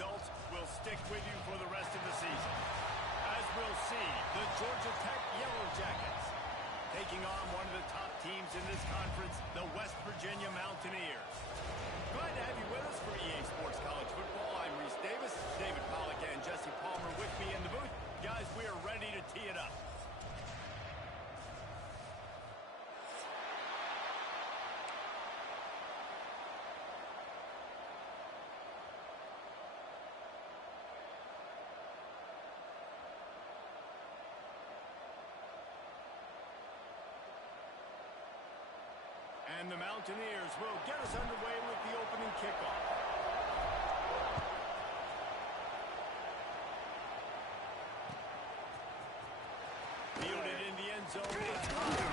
results will stick with you for the rest of the season. As we'll see, the Georgia Tech Yellow Jackets taking on one of the top teams in this conference, the West Virginia Mountaineers. Glad to have you with us for EA Sports College Football. I'm Reese Davis, David Pollack and Jesse Palmer with me in the booth. Guys, we are ready to tee it up. And the Mountaineers will get us underway with the opening kickoff. Fielded in the end zone, it's caught.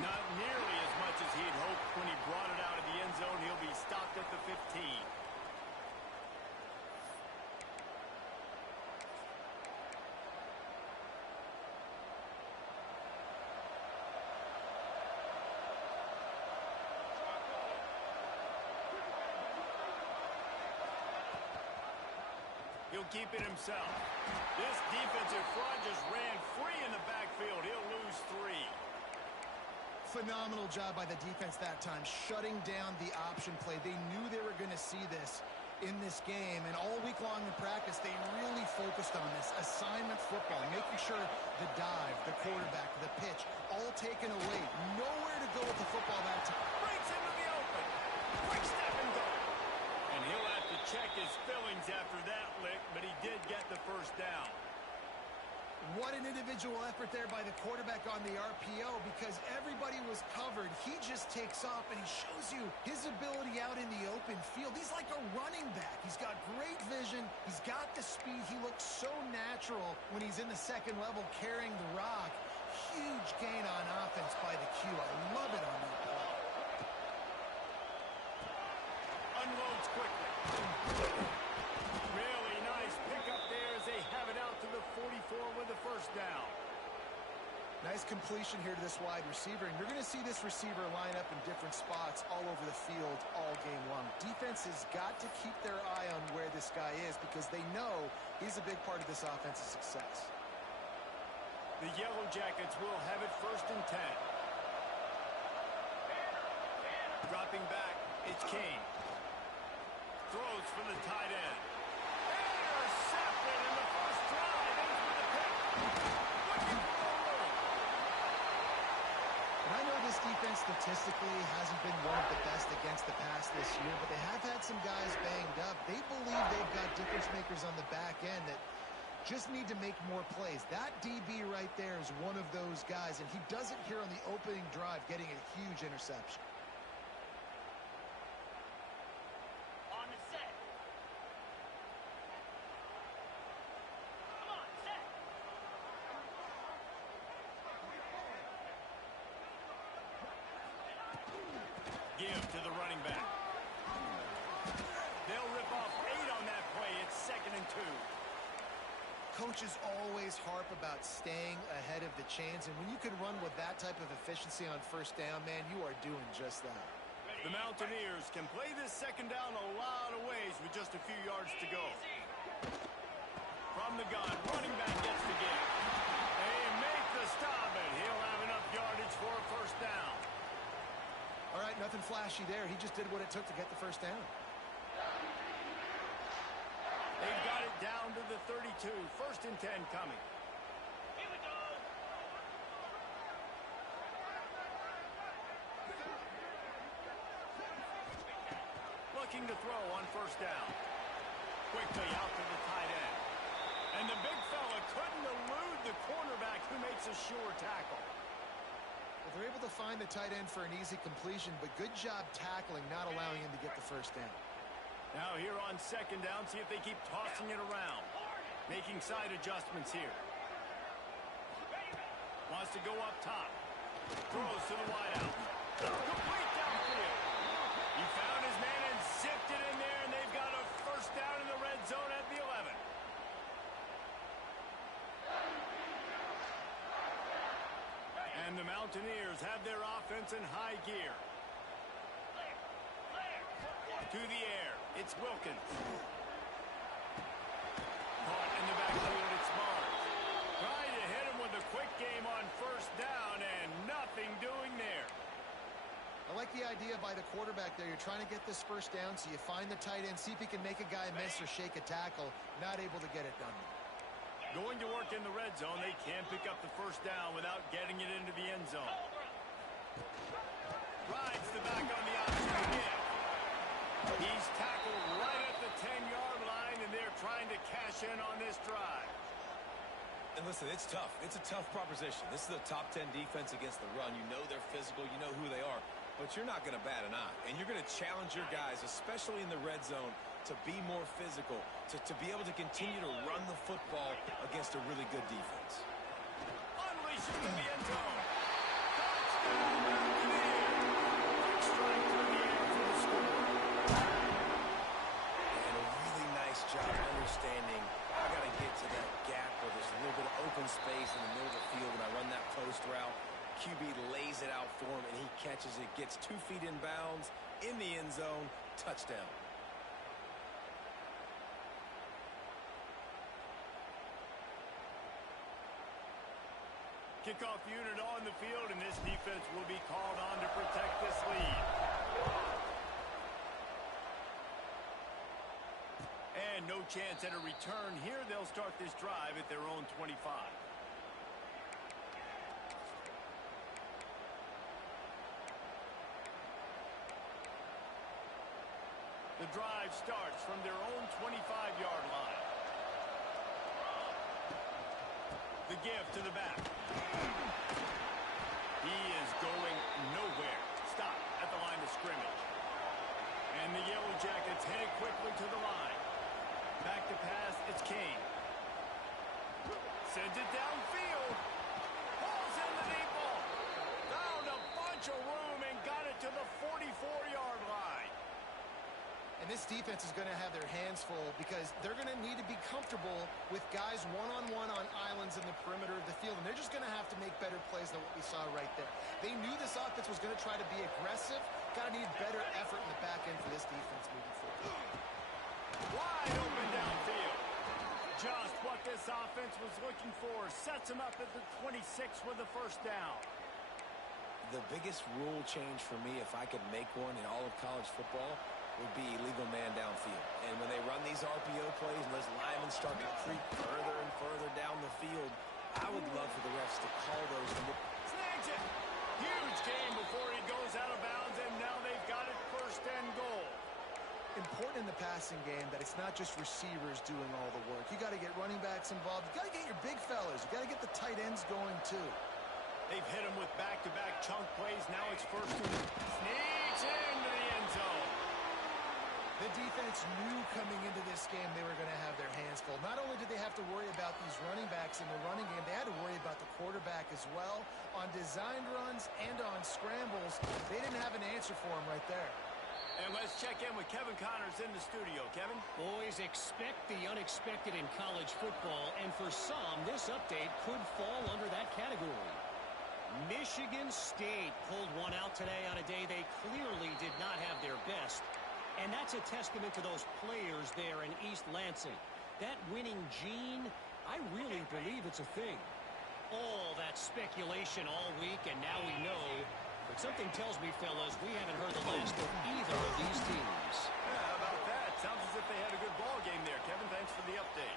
Not nearly as much as he'd hoped when he brought it out of the end zone. He'll be stopped at the 15. He'll keep it himself. This defensive front just ran free in the backfield. He'll lose 3. Phenomenal job by the defense that time, shutting down the option play. They knew they were going to see this in this game, and all week long in practice, they really focused on this assignment football, making sure the dive, the quarterback, the pitch, all taken away. Nowhere to go with the football that time. Breaks into the open. Quick step and go. And he'll have to check his fillings after that lick, but he did get the first down. What an individual effort there by the quarterback on the RPO, because everybody was covered. He just takes off, and he shows you his ability out in the open field. He's like a running back. He's got great vision. He's got the speed. He looks so natural when he's in the second level carrying the rock. Huge gain on offense by the Q. I love it on that play. Unloads quickly. Really nice pickup there as they have it out to the 44 with the first down. Nice completion here to this wide receiver, and you're going to see this receiver line up in different spots all over the field all game long. Defense has got to keep their eye on where this guy is because they know he's a big part of this offense's success. The Yellow Jackets will have it 1st and 10. Dropping back, it's Kane. Throws for the tight end. Intercepted in the first drive. Ends with a pick. Looking for the room. And I know this defense statistically hasn't been one of the best against the pass this year, but they have had some guys banged up. They believe they've got difference makers on the back end that just need to make more plays. That DB right there is one of those guys, and he does it here on the opening drive, getting a huge interception. Give to the running back. They'll rip off 8 on that play. It's 2nd and 2. Coaches always harp about staying ahead of the chains, and when you can run with that type of efficiency on first down, man, you are doing just that. The Mountaineers can play this second down a lot of ways with just a few yards to go. From the gun, running back gets the give. They make the stop, and he'll have enough yardage for a first down. All right, nothing flashy there. He just did what it took to get the first down. They've got it down to the 32. 1st and 10 coming. Here we go. Looking to throw on first down. Quickly out to the tight end. And the big fella couldn't elude the cornerback who makes a sure tackle. Well, they're able to find the tight end for an easy completion, but good job tackling, not allowing him to get the first down. Now here on 2nd down, see if they keep tossing it around. Making side adjustments here. Wants to go up top. Throws to the wideout. Complete downfield. He found his man and zipped it in there, and they've got a first down in the red zone at the 11. And the Mountaineers have their offense in high gear. To the air, it's Wilkins. caught in the backfield. It's Mars. Trying to hit him with a quick game on first down, and nothing doing there. I like the idea by the quarterback there. You're trying to get this first down, so you find the tight end, see if he can make a guy miss or shake a tackle. Not able to get it done. Going to work in the red zone. They can't pick up the first down without getting it into the end zone. Rides the back on the option again. He's tackled right at the 10-yard line, and they're trying to cash in on this drive. And listen, it's tough. It's a tough proposition. This is a top 10 defense against the run. You know they're physical. You know who they are. But you're not going to bat an eye. And you're going to challenge your guys, especially in the red zone, to be more physical, to be able to continue to run the football against a really good defense. Unleash him to the end zone. Touchdown, Buccaneers. Quick strike through the air for the score. And a really nice job understanding I got to get to that gap where there's a little bit of open space in the middle of the field when I run that post route. QB lays it out for him, and he catches it, gets 2 feet in bounds, in the end zone, touchdown. Kickoff unit on the field, and this defense will be called on to protect this lead. And no chance at a return here. They'll start this drive at their own 25. The drive starts from their own 25-yard line. The give to the back. He is going nowhere. Stop at the line of scrimmage. And the Yellow Jackets head it quickly to the line. Back to pass, it's Kane. Sends it downfield. Pulls in the deep ball. Found a bunch of room and got it to the 44-yard line. And this defense is going to have their hands full because they're going to need to be comfortable with guys one-on-one on islands in the perimeter of the field. And they're just going to have to make better plays than what we saw right there. They knew this offense was going to try to be aggressive. Got to need better effort in the back end for this defense moving forward. Wide open downfield. Just what this offense was looking for. Sets him up at the 26 with the first down. The biggest rule change for me, if I could make one in all of college football, would be illegal man downfield. And when they run these RPO plays and those linemen start to creep further and further down the field, I would love for the refs to call those. Snags it. Huge game before he goes out of bounds, and now they've got it first and goal. Important in the passing game that it's not just receivers doing all the work. You got to get running backs involved. You got to get your big fellas. You got to get the tight ends going too. They've hit him with back-to-back chunk plays. Now it's first and sneaks into the end zone. The defense knew coming into this game they were going to have their hands full. Not only did they have to worry about these running backs in the running game, they had to worry about the quarterback as well. On designed runs and on scrambles, they didn't have an answer for him right there. And let's check in with Kevin Connors in the studio. Kevin? Boys, expect the unexpected in college football, and for some, this update could fall under that category. Michigan State pulled one out today on a day they clearly did not have their best. And that's a testament to those players there in East Lansing. That winning gene, I really believe it's a thing. All that speculation all week, and now we know. But something tells me, fellas, we haven't heard the last of either of these teams. Yeah, how about that? Sounds as if they had a good ball game there. Kevin, thanks for the update.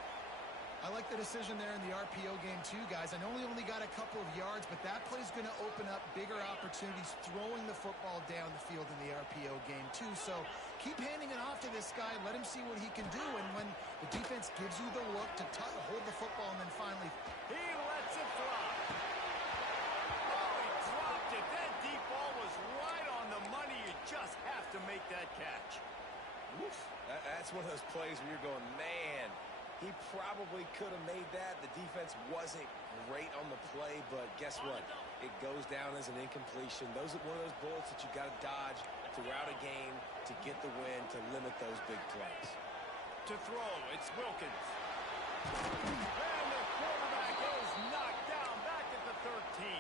I like the decision there in the RPO game too, guys. I know we only got a couple of yards, but that play's going to open up bigger opportunities throwing the football down the field in the RPO game too. So keep handing it off to this guy. Let him see what he can do. And when the defense gives you the look to hold the football and then finally... He lets it fly. Oh, he dropped it. That deep ball was right on the money. You just have to make that catch. Oof. That's one of those plays where you're going, man, he probably could have made that. The defense wasn't great on the play, but guess what? It goes down as an incompletion. Those are one of those bullets that you got to dodge throughout a game to get the win, to limit those big plays. To throw, it's Wilkins. And the quarterback is knocked down back at the 13.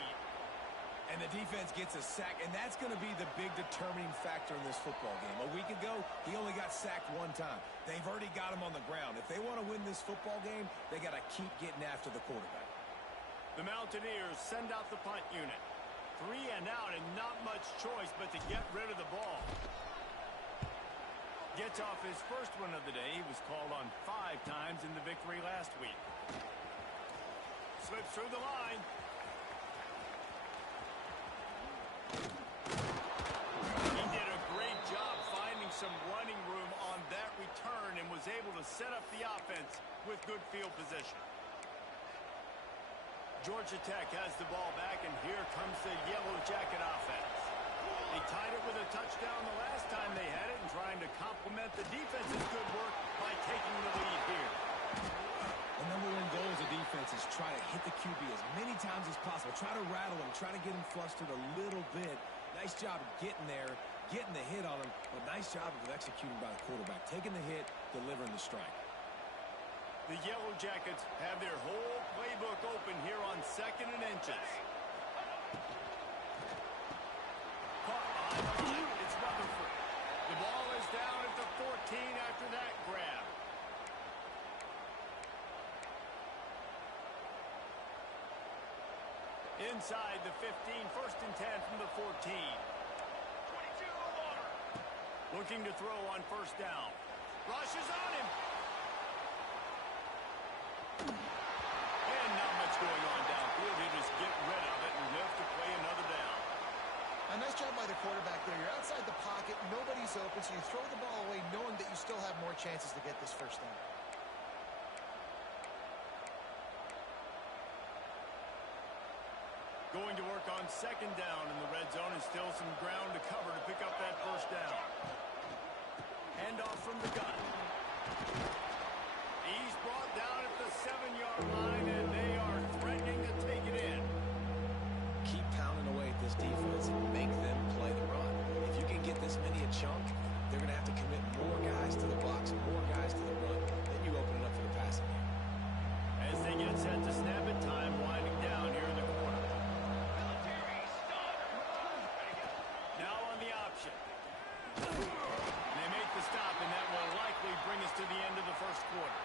And the defense gets a sack, and that's going to be the big determining factor in this football game. A week ago, he only got got sacked one time. They've already got him on the ground. If they want to win this football game, they got to keep getting after the quarterback. The Mountaineers send out the punt unit. 3 and out and not much choice but to get rid of the ball. Gets off his first one of the day. He was called on 5 times in the victory last week. Slips through the line. He did a great job finding some running room on that return and was able to set up the offense with good field position. Georgia Tech has the ball back, and here comes the Yellow Jacket offense. They tied it with a touchdown the last time they had it and trying to complement the defense's good work by taking the lead here. The number one goal as a defense is try to hit the QB as many times as possible. Try to rattle him, try to get him flustered a little bit. Nice job getting there, getting the hit on him, but nice job of executing by the quarterback. Taking the hit, delivering the strike. The Yellow Jackets have their whole playbook open here on 2nd and inches. Caught behind the line. It's Rutherford. The ball is down at the 14 after that grab. Inside the 15, 1st and 10 from the 14. 22 water. Looking to throw on 1st down. Rushes on him. And not much going on downfield. He just get rid of it and live to play another down. A nice job by the quarterback there. You're outside the pocket, nobody's open, so you throw the ball away knowing that you still have more chances to get this 1st down. Going to work on 2nd down in the red zone and still some ground to cover to pick up that 1st down. Handoff from the gun. He's brought down at the 7-yard line, and they are threatening to take it in. Keep pounding away at this defense and make them play the run. If you can get this many a chunk, they're going to have to commit more guys to the box, more guys to the run. Then you open it up for the passing game. As they get set to snap it, time winding down here in the corner. Military stop. Now on the option. They make the stop, and that will likely bring us to the end of the 1st quarter.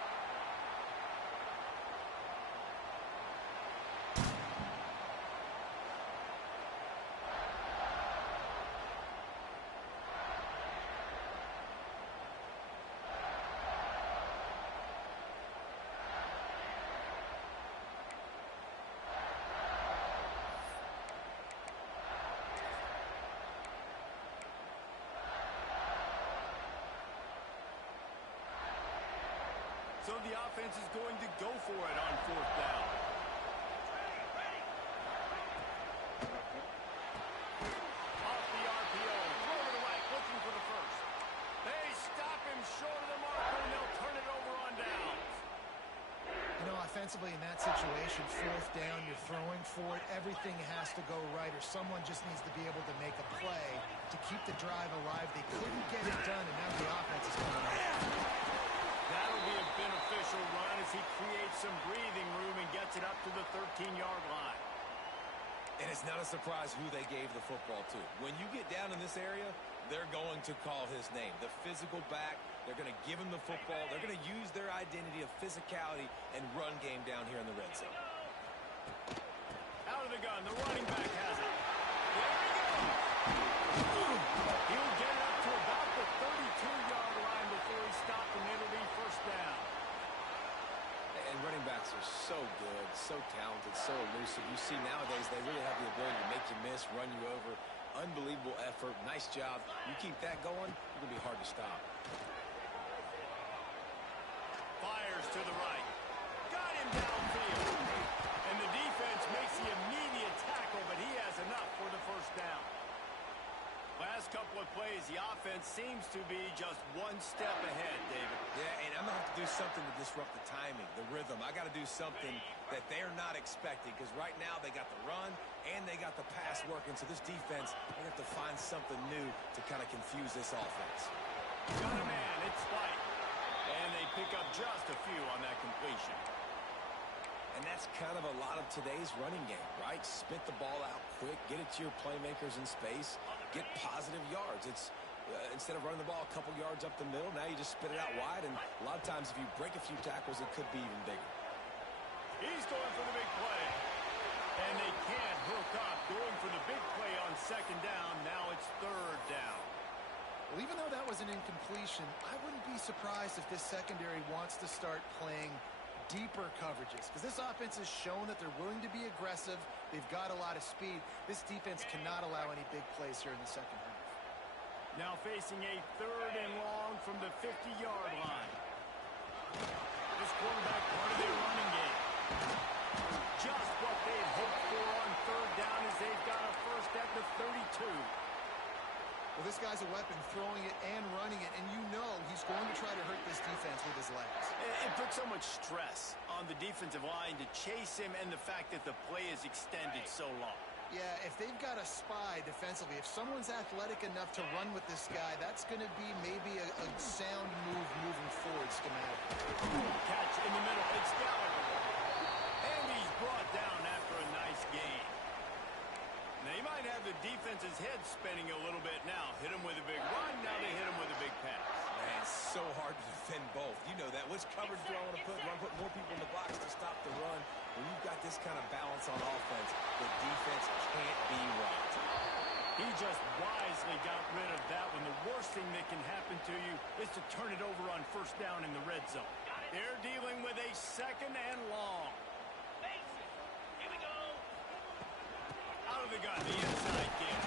So the offense is going to go for it on 4th down. Off the RPO, throw to the right, looking for the 1st. They stop him short of the marker, and they'll turn it over on downs. You know, offensively in that situation, 4th down, you're throwing for it. Everything has to go right, or someone just needs to be able to make a play to keep the drive alive. They couldn't get it done, and now the offense is coming out. That'll be a beneficial run as he creates some breathing room and gets it up to the 13-yard line. And it's not a surprise who they gave the football to. When you get down in this area, they're going to call his name. The physical back, they're going to give him the football. They're going to use their identity of physicality and run game down here in the red zone. Out of the gun, the running back has it. There he goes. He'll get it up to about the 32-yard line before he stopped, and it'll be 1st down. And running backs are so good, so talented, so elusive. You see nowadays they really have the ability to make you miss, run you over. Unbelievable effort. Nice job. You keep that going, it's going to be hard to stop. Fires to the right. Got him downfield. And the defense makes the immediate tackle, but he has enough for the 1st down. Last couple of plays, the offense seems to be just one step ahead, David. Yeah, and I'm going to have to do something to disrupt the timing, the rhythm. I got to do something that they're not expecting, because right now they got the run and they got the pass working. So this defense, they have to find something new to kind of confuse this offense. Got a man, it's White. And they pick up just a few on that completion. And that's kind of a lot of today's running game, right? Spit the ball out quick, get it to your playmakers in space, get positive yards. It's Instead of running the ball a couple yards up the middle, now you just spit it out wide, and a lot of times if you break a few tackles, it could be even bigger. He's going for the big play. And they can't hook up. Going for the big play on second down. Now it's third down. Well, even though that was an incompletion, I wouldn't be surprised if this secondary wants to start playing deeper coverages, because this offense has shown that they're willing to be aggressive. They've got a lot of speed. This defense cannot allow any big plays here in the second half. Now facing a third and long from the 50-yard line. This quarterback part of their running game. Just what they had hoped for on third down as they've got a first at the 32. Well, this guy's a weapon, throwing it and running it, and you know he's going to try to hurt this defense with his legs. It puts so much stress on the defensive line to chase him, and the fact that the play is extended so long. Yeah, if they've got a spy defensively, if someone's athletic enough to run with this guy, that's going to be maybe a sound move moving forward schematically. Catch in the middle. It's Gallagher. And he's brought down after a nice gain. Now, you might have the defense's head spinning a little bit now. Hit him with a big run. Now they hit him with a big pass. Man, it's so hard to defend both. You know that. Which coverage do I want to put? Do I put more people in the box to stop the run? When you've got this kind of balance on offense, the defense can't be right. He just wisely got rid of that when the worst thing that can happen to you is to turn it over on first down in the red zone. They're dealing with a second and long. Out of the gun, the inside kick.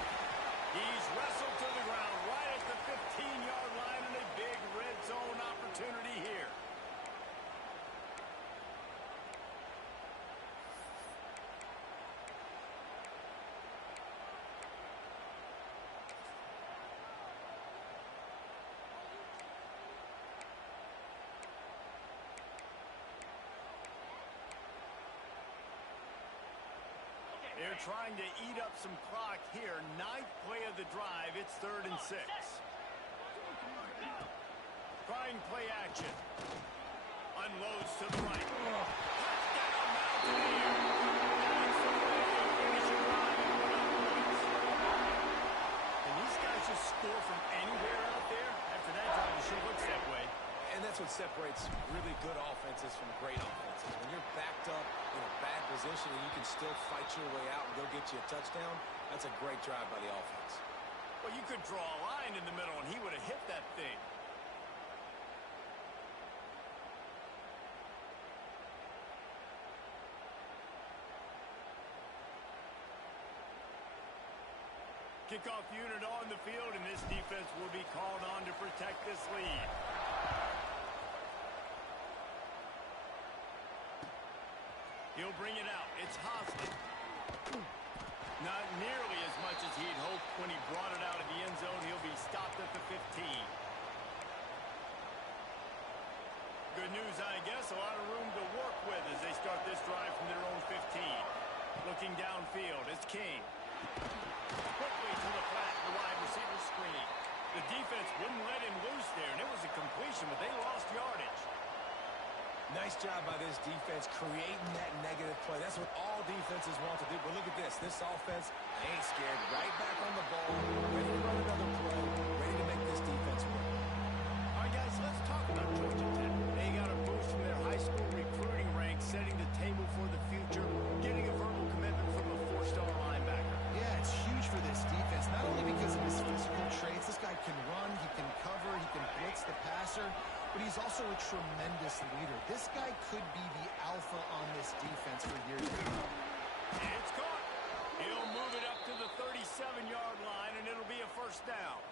He's wrestled to the ground right at the 15-yard line, and a big red zone opportunity here. They're trying to eat up some clock here. Ninth play of the drive. It's 3rd and 6. Trying play action. Unloads to the right. Touchdown, Mountaineer. That's the way to finish a drive and put up points. And these guys just score from anywhere out there. After that drive, it sure looks that way. And that's what separates really good offenses from great offenses. When you're backed up in a bad position and you can still fight your way out and go get you a touchdown, that's a great drive by the offense. Well, you could draw a line in the middle, and he would have hit that thing. Kickoff unit on the field, and this defense will be called on to protect this lead. He'll bring it out. It's Hoskin. Not nearly as much as he'd hoped when he brought it out of the end zone. He'll be stopped at the 15. Good news, I guess. A lot of room to work with as they start this drive from their own 15. Looking downfield, it's King. Quickly to the flat, the wide receiver screen. The defense wouldn't let him loose there, and it was a completion, but they lost yardage. Nice job by this defense creating that negative play. That's what all defenses want to do. But look at this. This offense ain't scared. Right back on the ball, ready to run another play, ready to make this defense work. All right, guys, let's talk about Georgia Tech. They got a boost from their high school recruiting ranks, setting the table for the future, getting a verbal commitment from a 4-star linebacker. Yeah, it's huge for this defense, not only because of his physical traits. This guy can run, he can cover, he can blitz the passer, but he's also a tremendous leader. This guy could be the alpha on this defense for years to come. It's caught. He'll move it up to the 37-yard line, and it'll be a first down.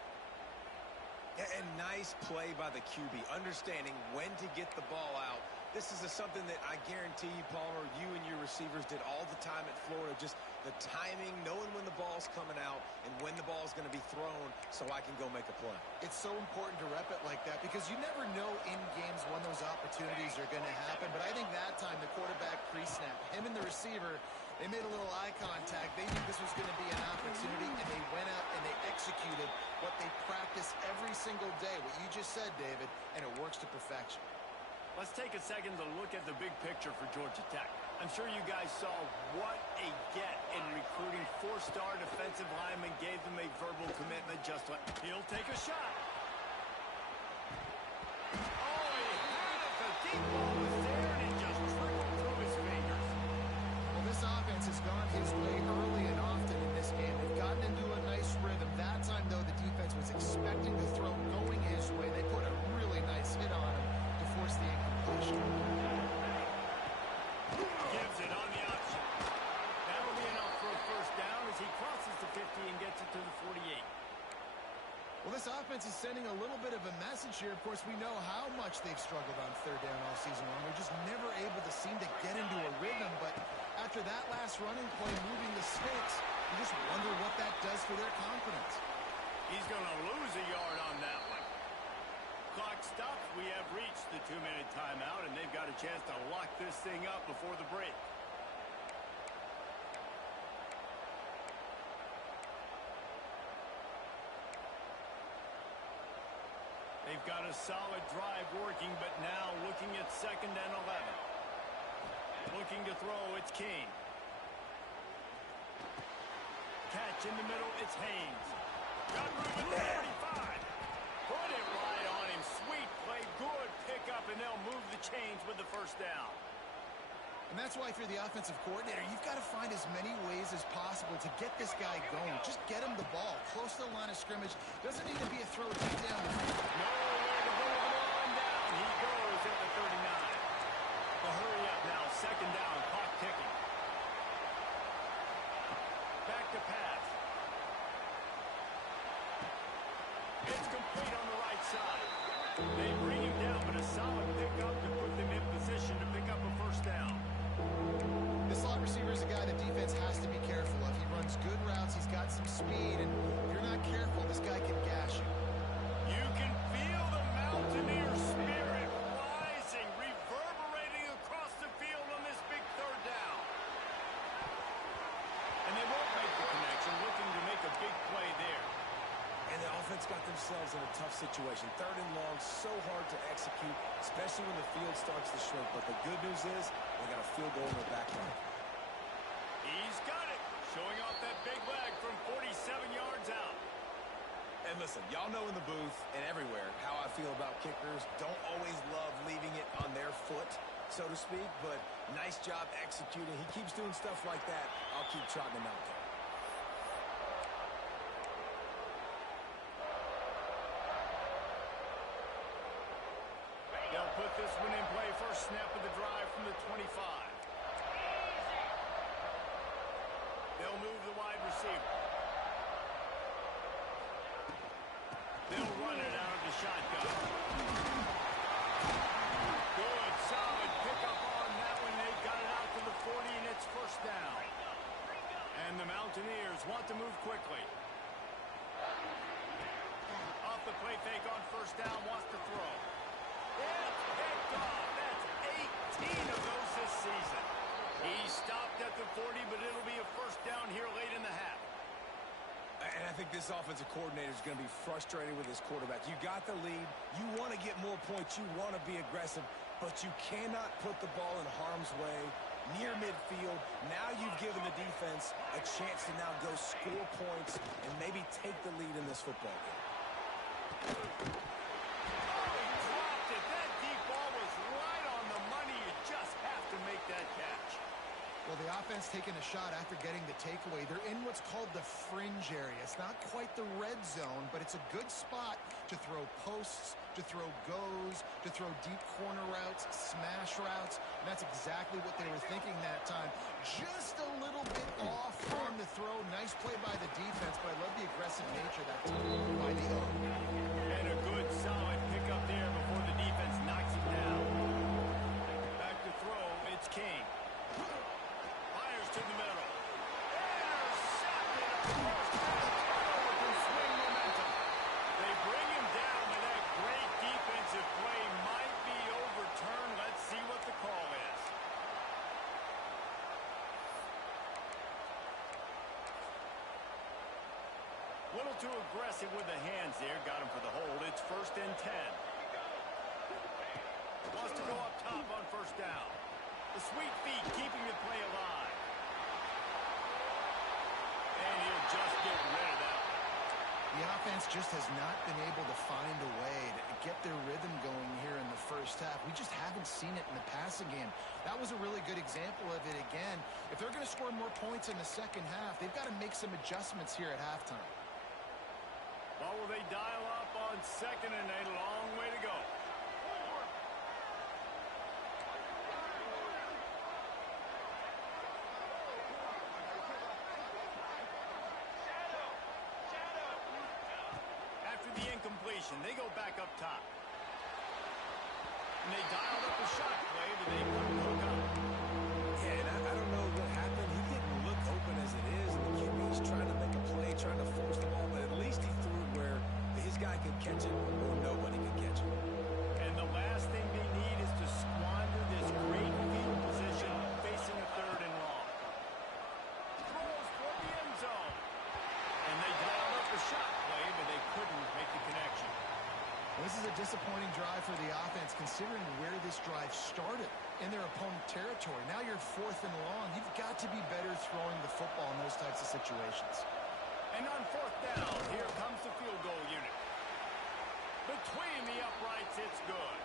Yeah, and nice play by the QB, understanding when to get the ball out. This is something that I guarantee you, Palmer, you and your receivers did all the time at Florida. Just the timing, knowing when the ball's coming out and when the ball's going to be thrown so I can go make a play. It's so important to rep it like that because you never know in games when those opportunities are going to happen. But I think that time the quarterback pre-snap, him and the receiver, they made a little eye contact. They knew this was going to be an opportunity, and they went out and they executed what they practice every single day, what you just said, David, and it works to perfection. Let's take a second to look at the big picture for Georgia Tech. I'm sure you guys saw what a get in recruiting. 4-star defensive lineman gave them a verbal commitment just like... He'll take a shot. Oh, he had it. The deep ball was there, and it just trickled through his fingers. Well, this offense has gone his way early and often in this game. They've gotten into a nice rhythm. That time, though, the defense was expecting the throw going his way. They put a really nice hit on him to force the incompletion. Gives it on the option. That'll be enough for a first down as he crosses the 50 and gets it to the 48. Well, this offense is sending a little bit of a message here. Of course, we know how much they've struggled on third down all season long. They're just never able to seem to get into a rhythm. But after that last running play moving the sticks, you just wonder what that does for their confidence. He's going to lose a yard on that one. Clock stops. We have reached the 2-minute timeout, and they've got a chance to lock this thing up before the break. They've got a solid drive working, but now looking at 2nd and 11. Looking to throw, it's King. Catch in the middle, it's Haynes. Got room at the 35. Put it right on him. Sweet play, good pickup, and they'll move the chains with the first down. And that's why, if you're the offensive coordinator, you've got to find as many ways as possible to get this guy going. Just get him the ball close to the line of scrimmage. Doesn't need to be a throw deep down. Nowhere to go with on down. He goes at the 39. Well, hurry up now. 2nd down. Clock ticking. Back to pass. It's complete on the right side. They bring him down, but a solid pickup to put them in position to pick up a first down. This slot receiver is a guy the defense has to be careful of. He runs good routes. He's got some speed, and if you're not careful, this guy can gash you. You can feel the Mountaineer spirit rising, reverberating across the field on this big 3rd down. And they won't make the connection, looking to make a big play there. And the offense got themselves in a tough situation. 3rd and long, so hard to execute, especially when the field starts to shrink. But the good news is they got a field goal in their back line. He's got it, showing off that big leg from 47 yards out. And listen, y'all know in the booth and everywhere how I feel about kickers. Don't always love leaving it on their foot, so to speak, but nice job executing. He keeps doing stuff like that. I'll keep trotting him out there. They'll put this one in play. First snap of the drive from the 25. They'll move the wide receiver. They'll run it out of the shotgun. Good, solid pickup on that one. They got it out to the 40, and it's first down. And the Mountaineers want to move quickly. Off the play fake on first down, wants to throw. It's picked off. That's 18 of those this season. He stopped at the 40, but it'll be a first down here late in the half. And I think this offensive coordinator is going to be frustrated with his quarterback. You got the lead. You want to get more points. You want to be aggressive, but you cannot put the ball in harm's way near midfield. Now you've given the defense a chance to now go score points and maybe take the lead in this football game. Dropped it. That deep ball was right on the money. You just have to make that catch. Well, the offense taking a shot after getting the takeaway. They're in what's called the fringe area. It's not quite the red zone, but it's a good spot to throw posts, to throw goes, to throw deep corner routes, smash routes. And that's exactly what they were thinking that time. Just a little bit off on the throw. Nice play by the defense, but I love the aggressive nature that time by the O. And a good, solid pickup there before the defense knocks him down. Back to throw. It's King. To the middle. Intercepted on first down. Turnover can swing momentum. They bring him down, but that great defensive play might be overturned. Let's see what the call is. A little too aggressive with the hands there. Got him for the hold. It's 1st and 10. Wants to go up top on first down. The sweet feet keeping the play alive. And he'll just get rid of that. The offense just has not been able to find a way to get their rhythm going here in the first half. We just haven't seen it in the passing game. That was a really good example of it again. If they're going to score more points in the second half, they've got to make some adjustments here at halftime. Well, will they dial up on second and a long way to go? The incompletion. They go back up top. And they dialed up a shot play, but they couldn't hook up. Yeah, and I don't know what happened. He didn't look open as it is, and the QB's trying to make a play, trying to force the ball, but at least he threw it where his guy could catch it or nobody could catch it. And the last thing they need is to squander this great field position facing a third and long. Throws for the end zone. And they dialed up a shot play, but they couldn't make the connection. This is a disappointing drive for the offense considering where this drive started in their opponent territory. Now you're fourth and long. You've got to be better throwing the football in those types of situations. And on fourth down, here comes the field goal unit. Between the uprights, it's good.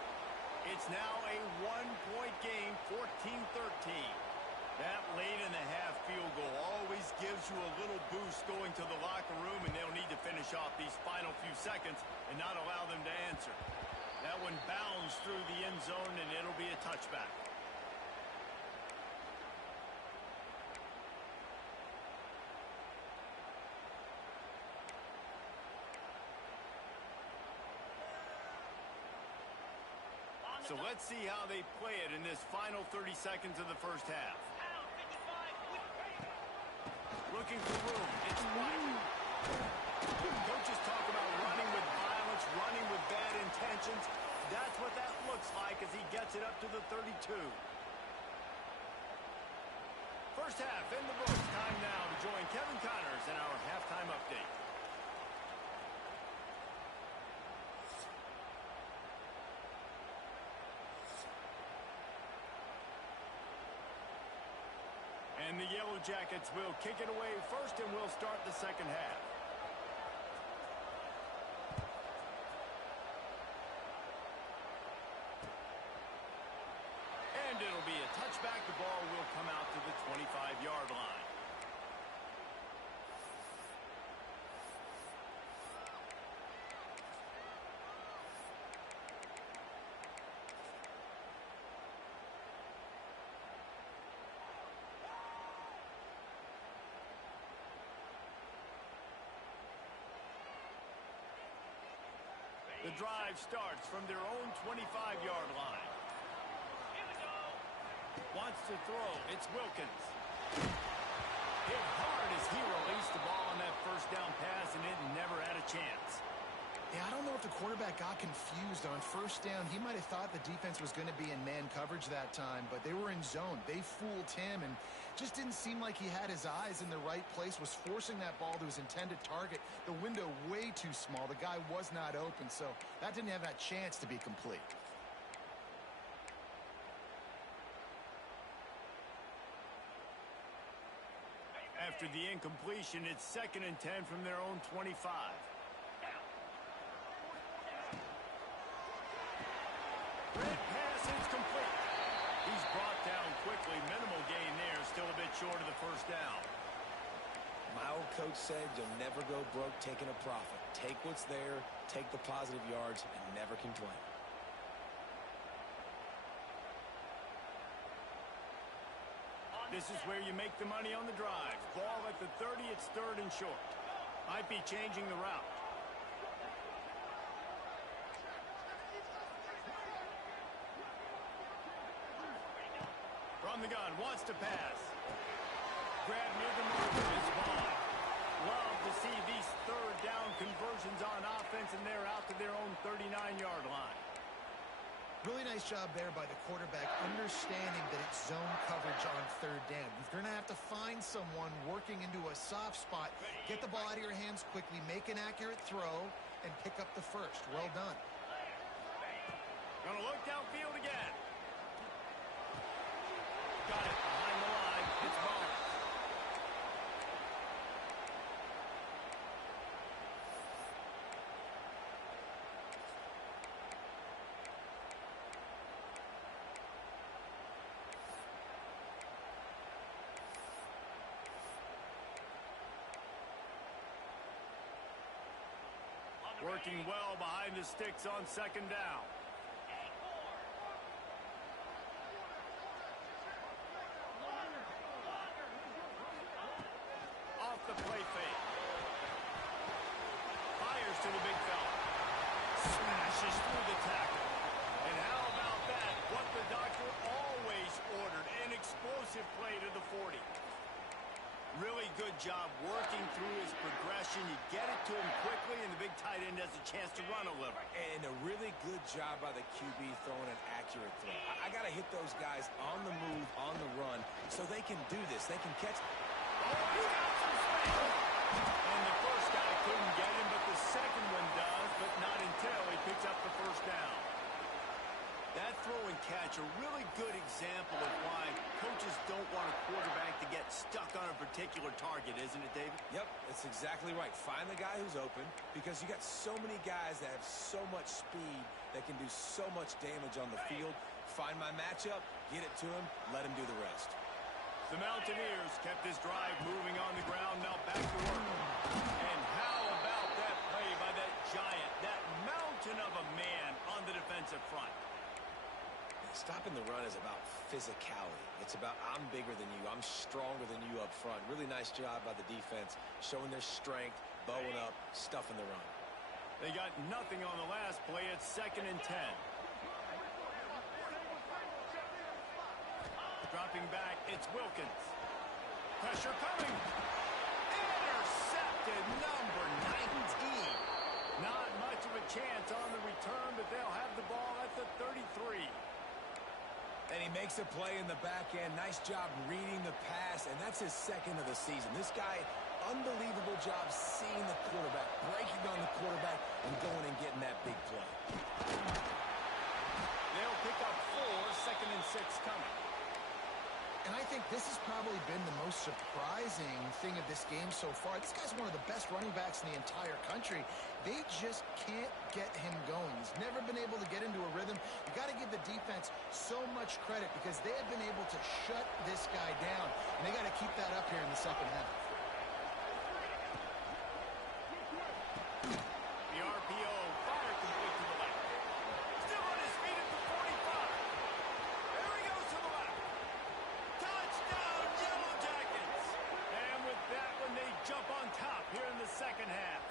It's now a one-point game, 14-13. That late in the half field goal always gives you a little boost going to the locker room, and they'll need to finish off these final few seconds and not allow them to answer. That one bounds through the end zone, and it'll be a touchback. So let's see how they play it in this final 30 seconds of the first half. Looking for room. It's wide. Coaches talk about running with violence, running with bad intentions. That's what that looks like as he gets it up to the 32. First half in the books. Time now to join Kevin Connors in our halftime update. And the Yellow Jackets will kick it away first, and we'll start the second half. And it'll be a touchback. The ball will come out to the 25-yard line. The drive starts from their own 25-yard line. Wants to throw. It's Wilkins. Hit hard as he released the ball on that first down pass, and it never had a chance. Yeah, I don't know if the quarterback got confused on first down. He might have thought the defense was going to be in man coverage that time, but they were in zone. They fooled him and just didn't seem like he had his eyes in the right place, was forcing that ball to his intended target. The window way too small. The guy was not open, so that didn't have that chance to be complete. After the incompletion, it's 2nd and 10 from their own 25. Red pass is complete. He's brought down quickly. Minimal gain there. Still a bit short of the first down. My old coach said you'll never go broke taking a profit. Take what's there, take the positive yards, and never complain. This is where you make the money on the drive. Ball at the 30, it's 3rd and short. Might be changing the route. From the gun, wants to pass. Grab near the marker, it's ball. Love to see these 3rd down conversions on offense, and they're out to their own 39-yard line. Really nice job there by the quarterback, understanding that it's zone coverage on 3rd down. You're going to have to find someone working into a soft spot, get the ball out of your hands quickly, make an accurate throw, and pick up the first. Well done. Gonna look downfield again. Working well behind the sticks on second down. Off the play fake. Fires to the big fella. Smashes through the tackle. And how about that? What the doctor always ordered. An explosive play to the 40. Really good job working through his progression. You get it to him quickly, and the big tight end has a chance to run a little. And a really good job by the QB throwing an accurate throw. I got to hit those guys on the move, on the run, so they can do this. They can catch. Oh, he's got some space. And the first guy couldn't get him, but the second one does, but not until he picks up the first down. That throw and catch, a really good example of why coaches don't want a quarterback to get stuck on a particular target, isn't it, David? Yep, that's exactly right. Find the guy who's open, because you got so many guys that have so much speed that can do so much damage on the field. Find my matchup, get it to him, let him do the rest. The Mountaineers kept this drive moving on the ground, now back to work. And how about that play by that giant, that mountain of a man on the defensive front? Stopping the run is about physicality. It's about I'm bigger than you. I'm stronger than you up front. Really nice job by the defense, showing their strength, bowing up, stuffing the run. They got nothing on the last play. It's 2nd and 10. Dropping back, it's Wilkins. Pressure coming. Intercepted, number 19. Not much of a chance on the return, but they'll have the ball at the 33. And he makes a play in the back end. Nice job reading the pass, and that's his second of the season. This guy, unbelievable job seeing the quarterback, breaking on the quarterback, and going and getting that big play. They'll pick up 4, 2nd and 6 coming. And I think this has probably been the most surprising thing of this game so far. This guy's one of the best running backs in the entire country. They just can't get him going. He's never been able to get into a rhythm. You got to give the defense so much credit because they have been able to shut this guy down. And they got to keep that up here in the second half. The RPO fire complete to the left. Still on his feet at the 45. There he goes to the left. Touchdown, Yellow Jackets. And with that one, they jump on top here in the second half.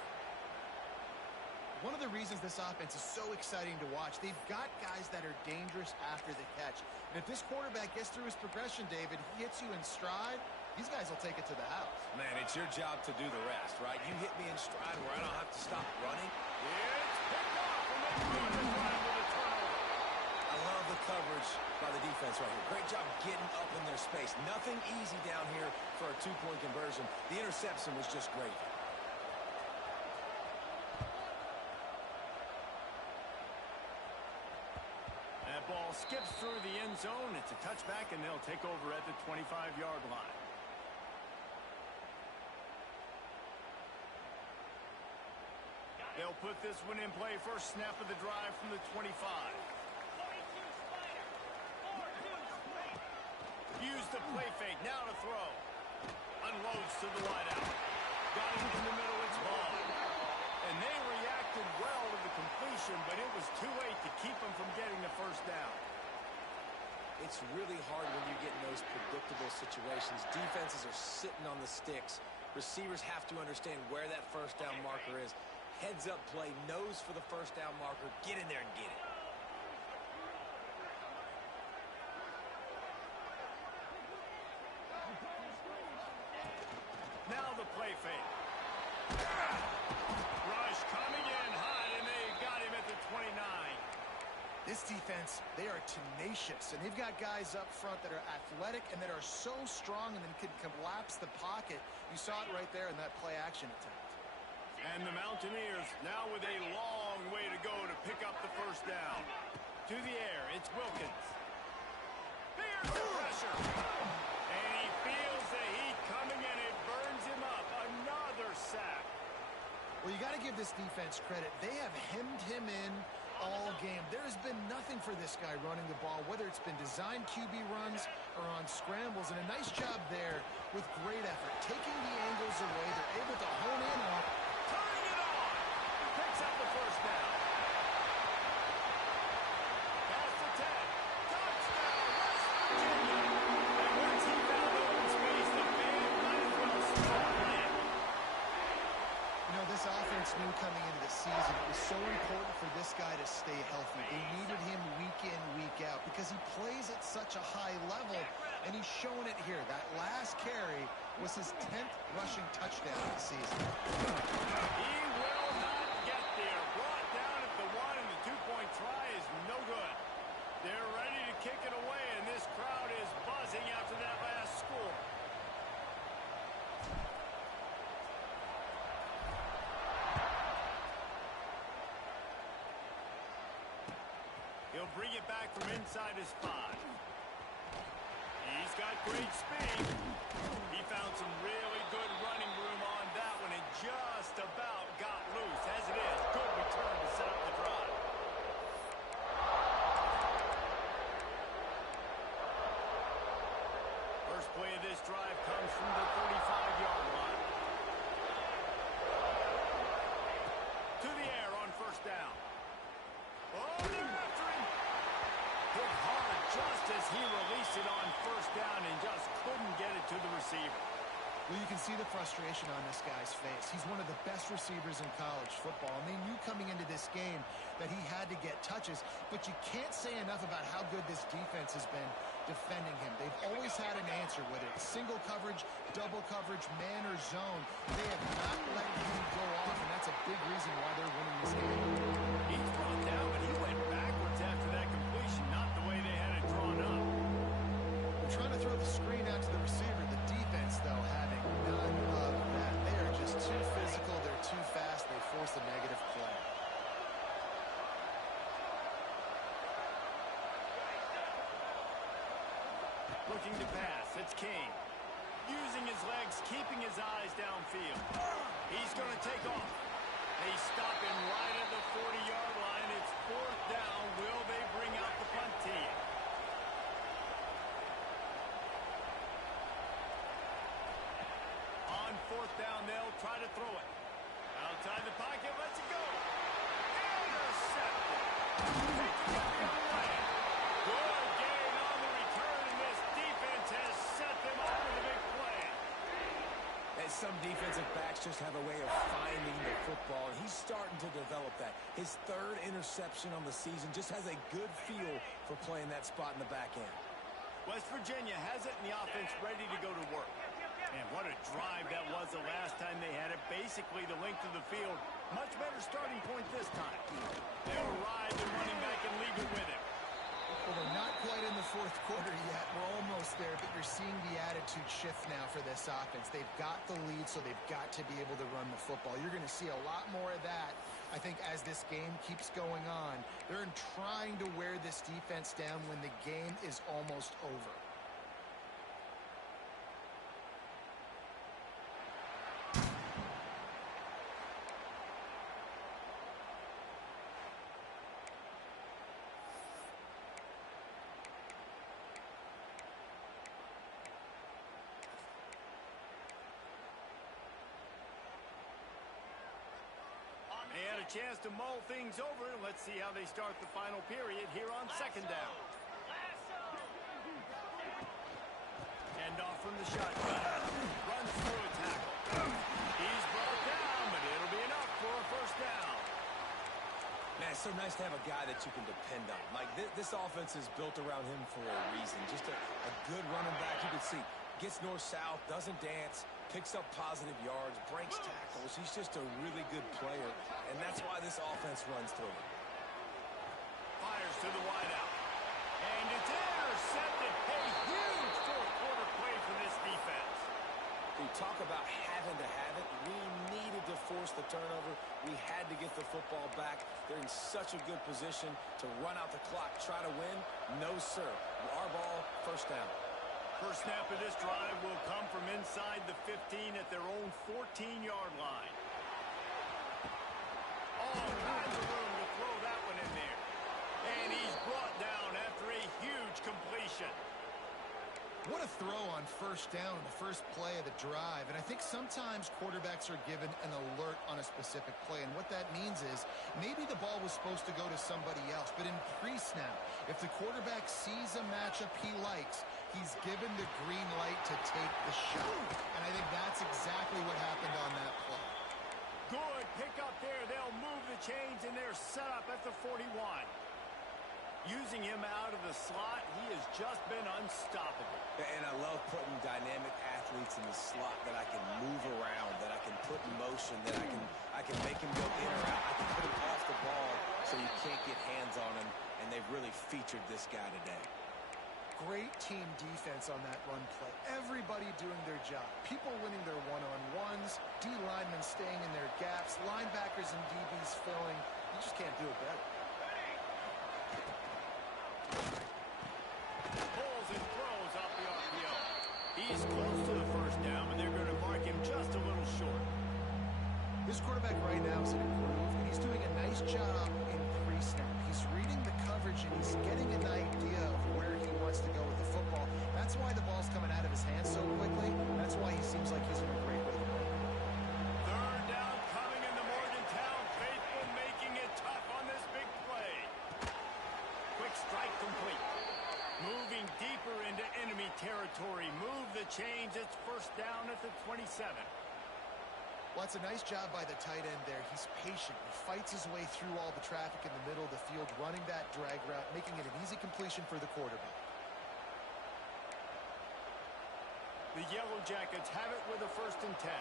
One of the reasons this offense is so exciting to watch, they've got guys that are dangerous after the catch. And if this quarterback gets through his progression, David, he hits you in stride, these guys will take it to the house. Man, it's your job to do the rest, right? You hit me in stride where I don't have to stop running. It's picked off, and they run the drive with a turnover. I love the coverage by the defense right here. Great job getting up in their space. Nothing easy down here for a two-point conversion. The interception was just great. That ball skips through the end zone. It's a touchback, and they'll take over at the 25-yard line. They'll put this one in play. First snap of the drive from the 25. Use the play fake. Now to throw. Unloads to the wideout. Got it in the middle. It's ball. And they reacted well to the completion, but it was too late to keep them from getting the first down. It's really hard when you get in those predictable situations. Defenses are sitting on the sticks. Receivers have to understand where that first down marker is. Heads up play, nose for the first down marker. Get in there and get it. Now the play fake. Rush coming in high, and they got him at the 29. This defense, they are tenacious, and they've got guys up front that are athletic and that are so strong and then can collapse the pocket. You saw it right there in that play-action attempt. And the Mountaineers now with a long way to go to pick up the first down. To the air, it's Wilkins. There's the pressure. And he feels the heat coming, and it burns him up. Another sack. Well, you got to give this defense credit. They have hemmed him in all game. There has been nothing for this guy running the ball, whether it's been designed QB runs or on scrambles, and a nice job there with great effort. Taking the angles away, they're able to hone in on. Turning it on. Picks up the healthy. They needed him week in, week out because he plays at such a high level, and he's shown it here. That last carry was his 10th rushing touchdown of the season. He will not get there. Brought down at the 1, and the 2-point try is no good. They're ready to kick it away, and this crowd is buzzing after that last score. He'll bring it back from inside his 5. He's got great speed. He found some really good running room on that one and just about got loose. As it is, good return to set up the drive. First play of this drive comes from the 35-yard line. To the air on first down. Oh, they're after him. Hit hard just as he released it on first down and just couldn't get it to the receiver. Well, you can see the frustration on this guy's face. He's one of the best receivers in college football, and they knew coming into this game that he had to get touches, but you can't say enough about how good this defense has been defending him. They've always had an answer, whether it's single coverage, double coverage, man or zone. They have not let him go off, and that's a big reason why they're winning this game. He's brought down, but he went backwards after that completion, not the way they had it drawn up. They're trying to throw the screen out to the receiver. The defense, though, having none of that. They are just too physical. They're too fast. They force a negative play. Looking to pass. It's King. Using his legs, keeping his eyes downfield. He's going to take off. They stop him right at the 40-yard line. It's fourth down. Will they bring out the punt team? On fourth down, they'll try to throw it. Outside the pocket, lets it go. Intercepted. Taking it the other way. Good gain on the return, and this defense has set them up with a big play. And some defensive backs just have a way of finding the football, and he's starting to develop that. His 3rd interception on the season, just has a good feel for playing that spot in the back end. West Virginia has it, and the offense ready to go to work. And what a drive that was the last time they had it. Basically the length of the field. Much better starting point this time. They'll ride the running back and leave it with him. Well, they're not quite in the fourth quarter yet. We're almost there, but you're seeing the attitude shift now for this offense. They've got the lead, so they've got to be able to run the football. You're going to see a lot more of that, I think, as this game keeps going on. They're trying to wear this defense down when the game is almost over. They had a chance to mull things over. Let's see how they start the final period here on second down. End off from the shotgun. Runs through a tackle. He's brought down, but it'll be enough for a first down. Man, it's so nice to have a guy that you can depend on. Like, this offense is built around him for a reason. Just a good running back. You can see, gets north-south, doesn't dance, picks up positive yards, breaks tackles. He's just a really good player, and that's why this offense runs through him. Fires to the wideout. And it's intercepted. A huge fourth-quarter play for this defense. We talk about having to have it. We needed to force the turnover. We had to get the football back. They're in such a good position to run out the clock, try to win. No, sir. Our ball, first down. First snap of this drive will come from inside the 15 at their own 14-yard line. All kinds of room to throw that one in there. And he's brought down after a huge completion. What a throw on first down, the first play of the drive. And I think sometimes quarterbacks are given an alert on a specific play. And what that means is maybe the ball was supposed to go to somebody else. But in pre-snap, if the quarterback sees a matchup he likes, he's given the green light to take the shot. And I think that's exactly what happened on that play. Good pick up there. They'll move the chains, and they're set up at the 41. Using him out of the slot, he has just been unstoppable. And I love putting dynamic athletes in the slot that I can move around, that I can put in motion, that I can make him go in or out. I can put him off the ball so you can't get hands on him, and they've really featured this guy today. Great team defense on that run play. Everybody doing their job. People winning their one-on-ones, D linemen staying in their gaps, linebackers and DBs filling. You just can't do it better. Pulls and throws off the RPO. He's close to the first down, but they're going to mark him just a little short. This quarterback right now is in a groove, and he's doing a nice job in pre-snap. He's reading the coverage, and he's getting an idea of where he wants to go with the football. That's why the ball's coming out of his hands so quickly. That's why he seems like he's in a great rhythm. Third down coming into Morgantown. Faithful making it tough on this big play. Quick strike complete. Moving deeper into enemy territory. Move the change. It's first down at the 27. Well, it's a nice job by the tight end there. He's patient. He fights his way through all the traffic in the middle of the field, running that drag route, making it an easy completion for the quarterback. The Yellow Jackets have it with a 1st and 10.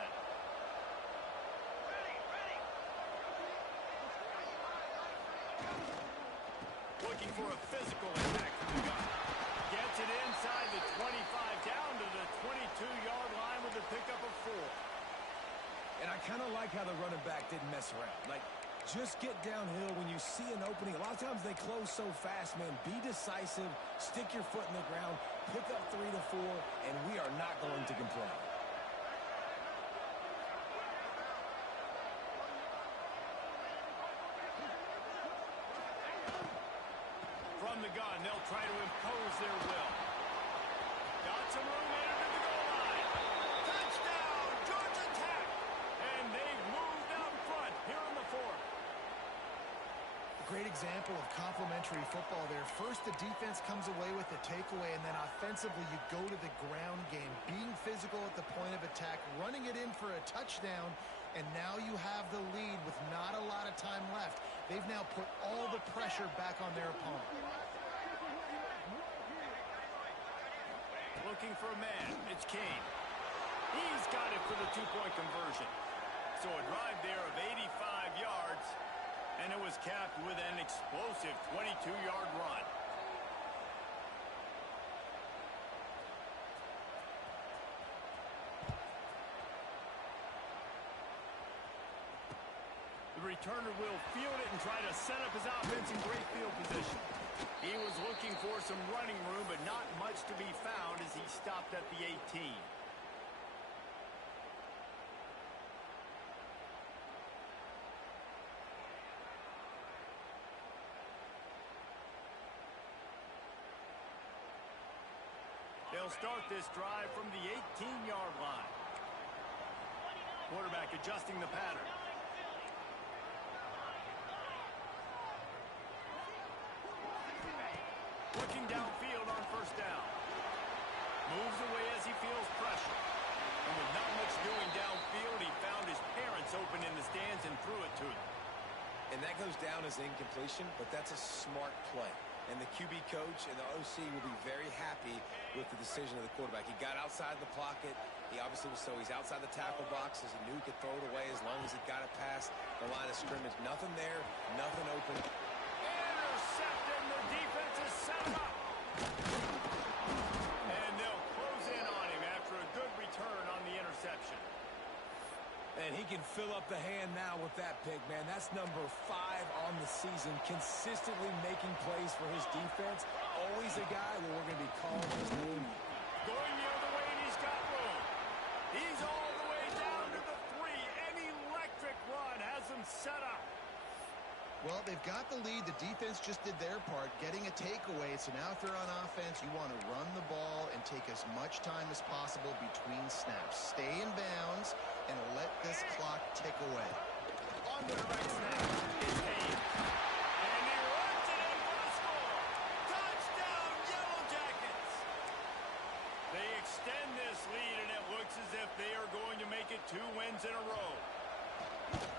Looking for a physical attack from the gun. Gets it inside the 25, down to the 22-yard line with a pickup of 4. And I kind of like how the running back didn't mess around. Like, just get downhill when you see an opening. A lot of times they close so fast, man. Be decisive, stick your foot in the ground, pick up 3 to 4, and we are not going to complain. From the gun, they'll try to impose their will. Got some room in to the goal line. Touchdown, Georgia Tech! And they've moved out front here in the 4th. Great example of complementary football there. First, the defense comes away with the takeaway, and then offensively, you go to the ground game, being physical at the point of attack, running it in for a touchdown, and now you have the lead with not a lot of time left. They've now put all the pressure back on their opponent. Looking for a man. It's Kane. He's got it for the 2-point conversion. So a drive there of 85 yards, and it was capped with an explosive 22-yard run. The returner will field it and try to set up his offense in great field position. He was looking for some running room, but not much to be found as he stopped at the 18. They'll start this drive from the 18-yard line. Quarterback adjusting the pattern. Looking downfield on first down. Moves away as he feels pressure. And with not much doing downfield, he found his parents open in the stands and threw it to them. And that goes down as incompletion, but that's a smart play. And the QB coach and the OC will be very happy with the decision of the quarterback. He got outside the pocket. He obviously was he's outside the tackle box as he knew he could throw it away as long as he got it past the line of scrimmage. Nothing there, nothing open. Intercepted, and the defense is set up. And they'll close in on him after a good return on the interception. And he can fill up the hand now with that pick, man. That's number 5 on the season, consistently making plays for his defense. Always a guy where we're going to be calling his name. Going the other way, and he's got room. He's all the way down to the 3. An electric run has him set up. Well, they've got the lead. The defense just did their part, getting a takeaway. So now if they're on offense, you want to run the ball and take as much time as possible between snaps. Stay in bounds and let this clock tick away. On the right snap is Hayes. And he runs it in for the score. Touchdown, Yellow Jackets. They extend this lead, and it looks as if they are going to make it 2 wins in a row.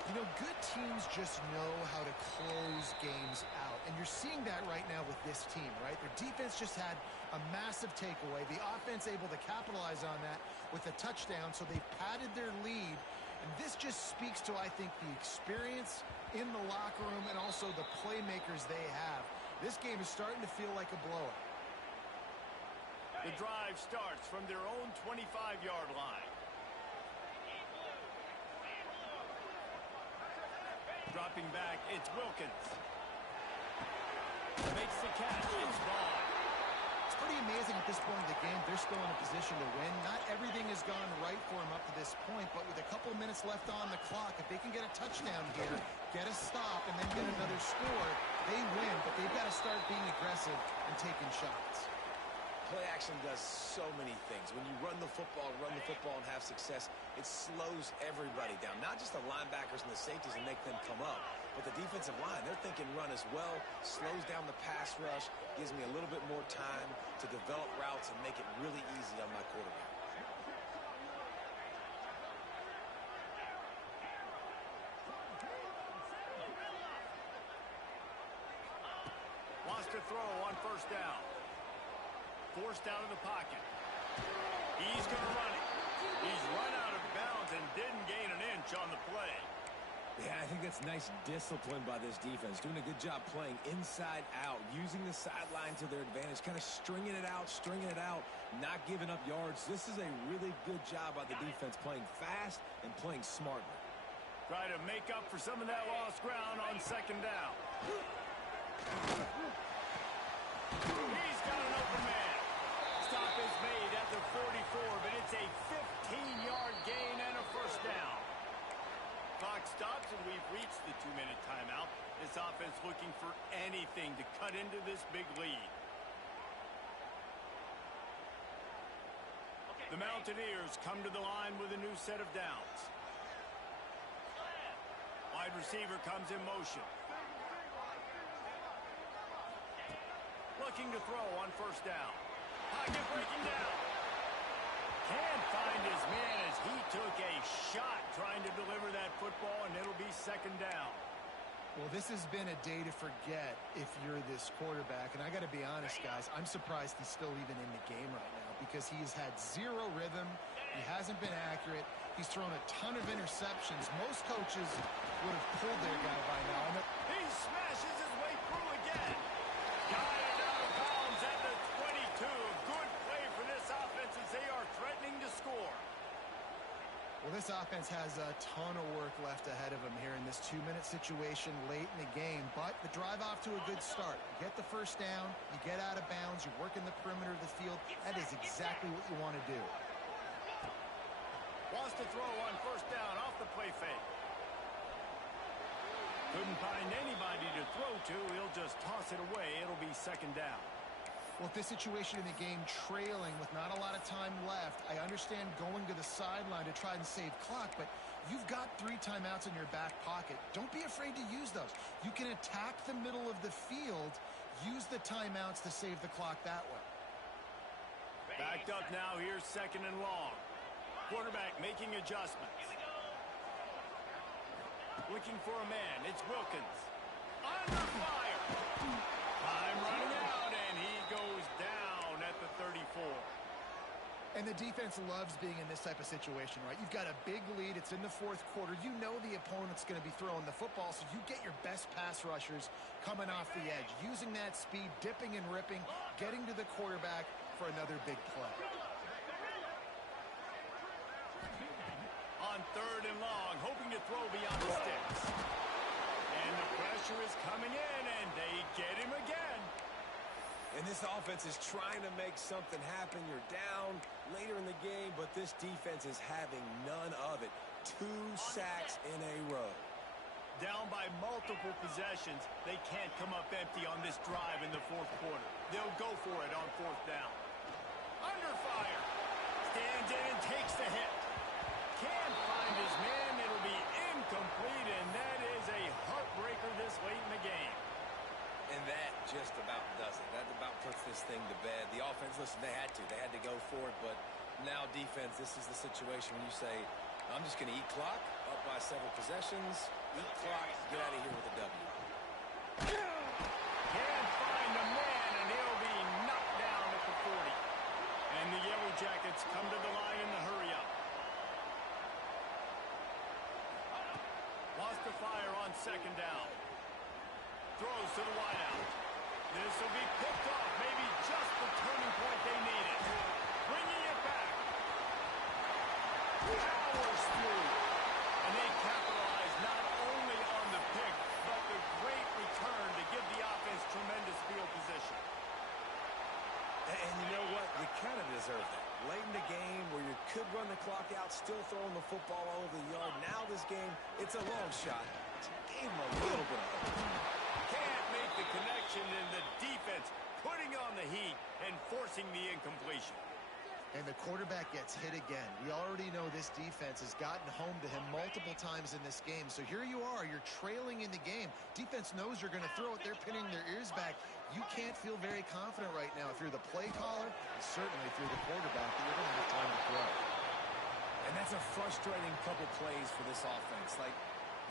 You know, good teams just know how to close games out. And you're seeing that right now with this team, right? Their defense just had a massive takeaway. The offense able to capitalize on that with a touchdown, so they've padded their lead. And this just speaks to, I think, the experience in the locker room and also the playmakers they have. This game is starting to feel like a blowout. The drive starts from their own 25-yard line. Dropping back, it's Wilkins. Makes the catch, it's gone. It's pretty amazing at this point of the game. They're still in a position to win. Not everything has gone right for them up to this point, but with a couple minutes left on the clock, if they can get a touchdown here, get a stop, and then get another score, they win, but they've got to start being aggressive and taking shots. Play action does so many things. When you run the football and have success, it slows everybody down. Not just the linebackers and the safeties and make them come up, but the defensive line. They're thinking run as well, slows down the pass rush, gives me a little bit more time to develop routes and make it really easy on my quarterback. Wants to throw on first down. Forced out of the pocket. He's going to run it. He's run out of bounds and didn't gain an inch on the play. Yeah, I think that's nice discipline by this defense. Doing a good job playing inside out, using the sideline to their advantage, kind of stringing it out, not giving up yards. This is a really good job by the defense, playing fast and playing smartly. Try to make up for some of that lost ground on second down. He's got an open man. Stop is made at the 44, but it's a 15-yard gain and a first down. Clock stops, and we've reached the 2-minute timeout. This offense looking for anything to cut into this big lead. The Mountaineers come to the line with a new set of downs. Wide receiver comes in motion. Looking to throw on first down. Pocket breaking down. Can't find his man as he took a shot trying to deliver that football, and it'll be second down. Well, this has been a day to forget if you're this quarterback. And I got to be honest, guys, I'm surprised he's still even in the game right now because he has had zero rhythm. He hasn't been accurate. He's thrown a ton of interceptions. Most coaches would have pulled their guy by now. He smashes his way through again. Got it out of bounds at the 22. Good play for this offense as they are threatening to score. Well, this offense has a ton of work left ahead of them here in this 2-minute situation late in the game, but the drive off to a good start. You get the first down, you get out of bounds, you work in the perimeter of the field. That is exactly what you want to do. Wants to throw on first down off the play fake. Couldn't find anybody to throw to. He'll just toss it away. It'll be second down. Well, if this situation in the game trailing with not a lot of time left, I understand going to the sideline to try and save clock, but you've got 3 timeouts in your back pocket. Don't be afraid to use those. You can attack the middle of the field, use the timeouts to save the clock that way. Backed up now. Here's second and long. Quarterback making adjustments. Looking for a man. It's Wilkins. Under fire. Time running out, and he goes down at the 34. And the defense loves being in this type of situation, right? You've got a big lead. It's in the 4th quarter. You know the opponent's going to be throwing the football, so you get your best pass rushers coming off the edge, using that speed, dipping and ripping, getting to the quarterback for another big play. On 3rd and long, hoping to throw beyond the sticks. And the pressure is coming in, and they get him again. And this offense is trying to make something happen. You're down later in the game, but this defense is having none of it. 2 sacks in a row. Down by multiple possessions, they can't come up empty on this drive in the 4th quarter. They'll go for it on 4th down. Under fire. Stands in and takes the hit. Can't find his man. It'll be incomplete, and that is a heartbreaker this late in the game. And that just about does it. That about puts this thing to bed. The offense, listen, they had to go for it, but now defense, this is the situation when you say, I'm just going to eat clock, up by several possessions, eat clock, get out of here with a W. Jackets come to the line in the hurry-up. Lost to fire on second down. Throws to the wideout. This will be picked off. Maybe just the turning point they needed. Bringing it back. Powers through. And they capitalize not only on the pick, but the great return to give the offense tremendous field position. And you know what? You kind of deserve that. Late in the game where you could run the clock out, still throwing the football all over the yard. Now this game, it's a long shot. Gave him a little bit of hope. Can't make the connection in the defense, putting on the heat and forcing the incompletion. And the quarterback gets hit again. We already know this defense has gotten home to him multiple times in this game. So here you are, you're trailing in the game. Defense knows you're going to throw it. They're pinning their ears back. You can't feel very confident right now if you're the play caller, and certainly if you're the quarterback, that you're going to have time to throw. And that's a frustrating couple plays for this offense. Like,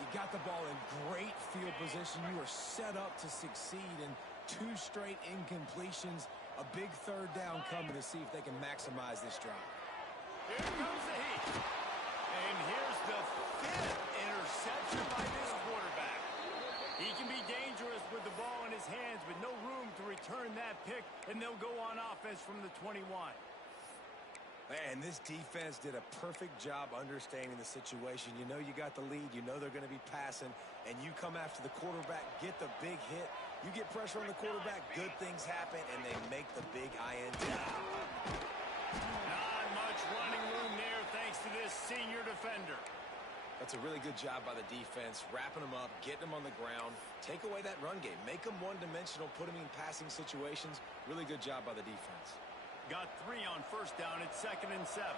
you got the ball in great field position. You are set up to succeed, and 2 straight incompletions. A big third down coming to see if they can maximize this drive. Here comes the heat. And here's the 5th interception by this quarterback. He can be dangerous with the ball in his hands, but no room to return that pick, and they'll go on offense from the 21. And this defense did a perfect job understanding the situation. You know you got the lead. You know they're going to be passing, and you come after the quarterback, get the big hit. You get pressure on the quarterback, good things happen, and they make the big INT. Not much running room there thanks to this senior defender. That's a really good job by the defense, wrapping them up, getting them on the ground. Take away that run game. Make them one-dimensional, put them in passing situations. Really good job by the defense. Got 3 on first down at 2nd and 7.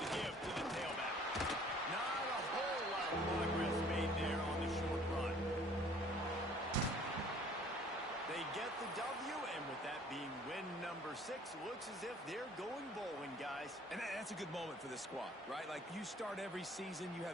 The give to the tailback. Not a whole lot of progress made there on the short run. They get the W, and with that being win number 6, looks as if they're going bowling, guys. And that's a good moment for this squad, right? Like, you start every season, you have